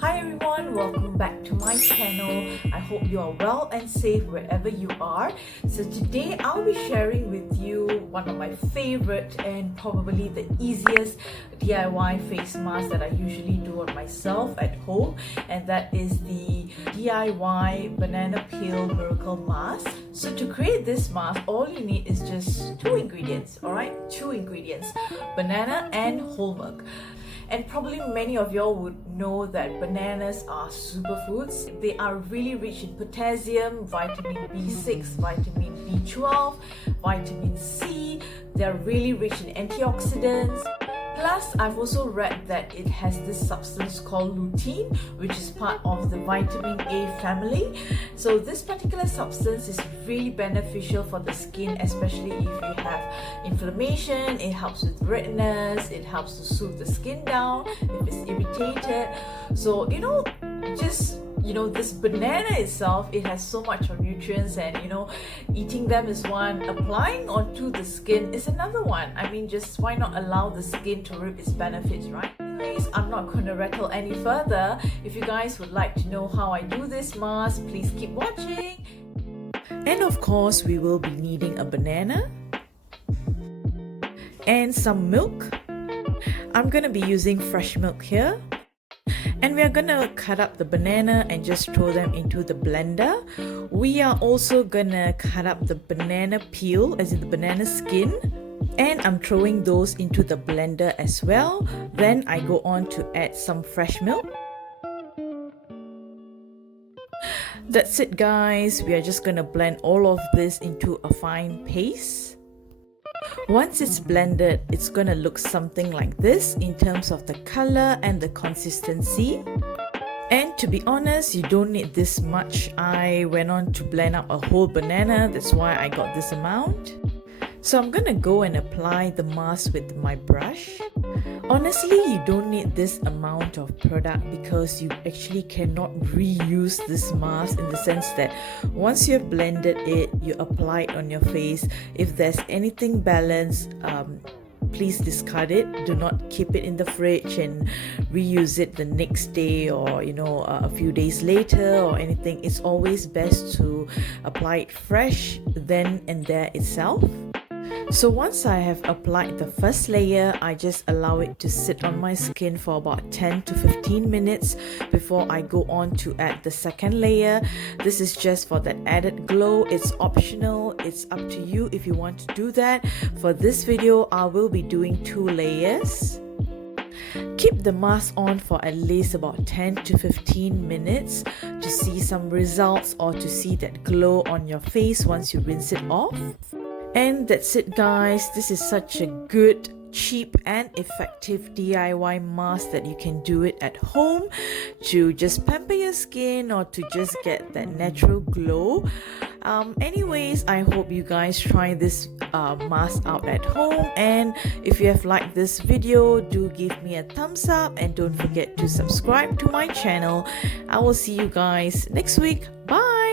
Hi everyone, welcome back to my channel. I hope you are well and safe wherever you are. So today I'll be sharing with you one of my favorite and probably the easiest DIY face mask that I usually do on myself at home, and that is the DIY banana peel miracle mask. So to create this mask, all you need is just two ingredients, two ingredients, banana and whole milk. And probably many of y'all would know that bananas are superfoods. They are really rich in potassium, vitamin B6, vitamin B12, vitamin C. They're really rich in antioxidants. Plus, I've also read that it has this substance called lutein, which is part of the vitamin A family. So this particular substance is really beneficial for the skin, especially if you have inflammation. It helps with redness, it helps to soothe the skin down if it's irritated. So, this banana itself, it has so much of nutrients, and eating them is one, applying onto the skin is another one. I mean, just why not allow the skin to reap its benefits, right? Anyways, I'm not going to rattle any further. If you guys would like to know how I do this mask, please keep watching. And of course, we will be needing a banana and some milk. I'm going to be using fresh milk here. And we are gonna cut up the banana and just throw them into the blender. We are also gonna cut up the banana peel, as in the banana skin, and I'm throwing those into the blender as well. Then I go on to add some fresh milk. That's it, guys. We are just gonna blend all of this into a fine paste. Once it's blended, it's gonna look something like this in terms of the color and the consistency. And to be honest, you don't need this much. I went on to blend up a whole banana, that's why I got this amount. So I'm gonna go and apply the mask with my brush. Honestly, you don't need this amount of product because you actually cannot reuse this mask, in the sense that once you have blended it, you apply it on your face. If there's anything balanced, please discard it. Do not keep it in the fridge and reuse it the next day or a few days later or anything. It's always best to apply it fresh then and there itself. So once I have applied the first layer, I just allow it to sit on my skin for about 10 to 15 minutes before I go on to add the second layer. This is just for that added glow. It's optional. It's up to you if you want to do that. For this video, I will be doing 2 layers. Keep the mask on for at least about 10 to 15 minutes to see some results or to see that glow on your face once you rinse it off. And that's it, guys. This is such a good, cheap and effective DIY mask that you can do it at home to just pamper your skin or to just get that natural glow. Anyways, I hope you guys try this mask out at home, and if you have liked this video, do give me a thumbs up and don't forget to subscribe to my channel. I will see you guys next week. Bye.